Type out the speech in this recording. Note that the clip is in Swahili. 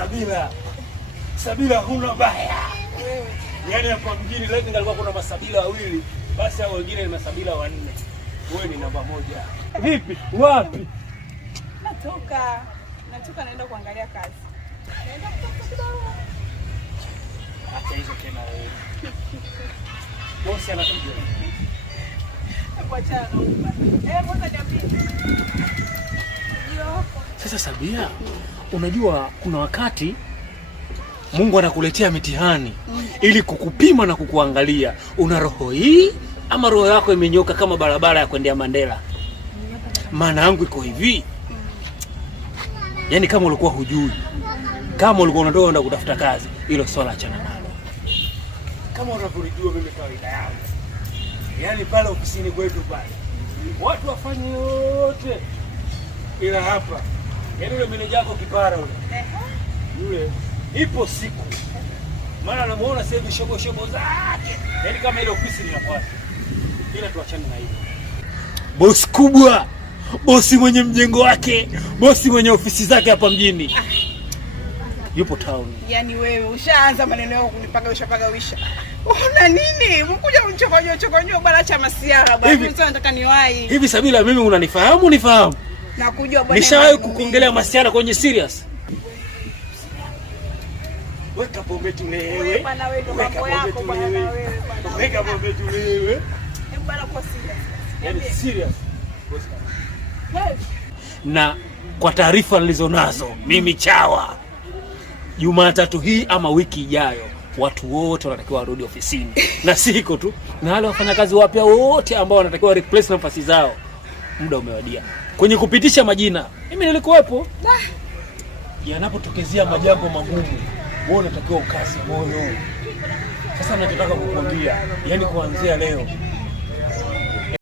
Sabila. Sabila huna baya. Yaani hapa mjini leo ngalikuwa kuna masabila wawili, basi hao wengine ni masabila wanne. Wewe ni namba moja. Vipi? Wapi? Natoka naenda kuangalia kazi. Naenda kutafuta kidogo. Acha hizo tena wewe. Bosi anakuja. Kuachana na Uba. Mbona jamii? Sasa Sabia, unajua kuna wakati Mungu anakuletea mitihani ili kukupima na kukuangalia una roho hii ama roho yako imenyoka kama barabara ya kwendea Mandela. Maana yangu iko hivi. Yaani kama ulikuwa hujui, kama ulikuwa unataka kutafuta kazi, hilo swala achana nalo. Kama unavyojua mimi kawaida yangu. Yaani pale ofisini kwetu pale, watu wafanye yote. Ila hapa, yaani yule meneja wako kipara yule ipo siku. Maana namuona sasa hivi shobo zake. Yaani kama ile ofisi ni ya kwake. Ila tuachane na hilo. Bosi kubwa, bosi mwenye mjengo wake, bosi mwenye ofisi zake hapa mjini. Yupo town. Yaani wewe ushaanza maneno yako kunipagawisha. Una nini? Mkuja mchokonyo bwana cha masiara bwana. Mimi sasa nataka niwahi. Hivi Sabila mimi unanifahamu nifahamu? Nakujua bwana. Nishawahi kukuongelea masiara kwenye serious. Weka pombe tulewe. Bwana wewe ndo mambo yako bwana wewe bwana. Weka pombe tulewe. Bwana kwa serious. Yaani serious. Na kwa taarifa nilizonazo mimi Chawa, Jumatatu hii ama wiki ijayo watu wote wanatakiwa warudi ofisini. Na siko tu, na wale wafanyakazi wapya wote ambao wanatakiwa replace nafasi zao. Muda umewadia. Kwenye kupitisha majina, mimi nilikuwepo. Yanapotokezea majambo magumu, wewe unatakiwa ukasi moyo. Sasa ninachotaka kukuambia, yani kuanzia leo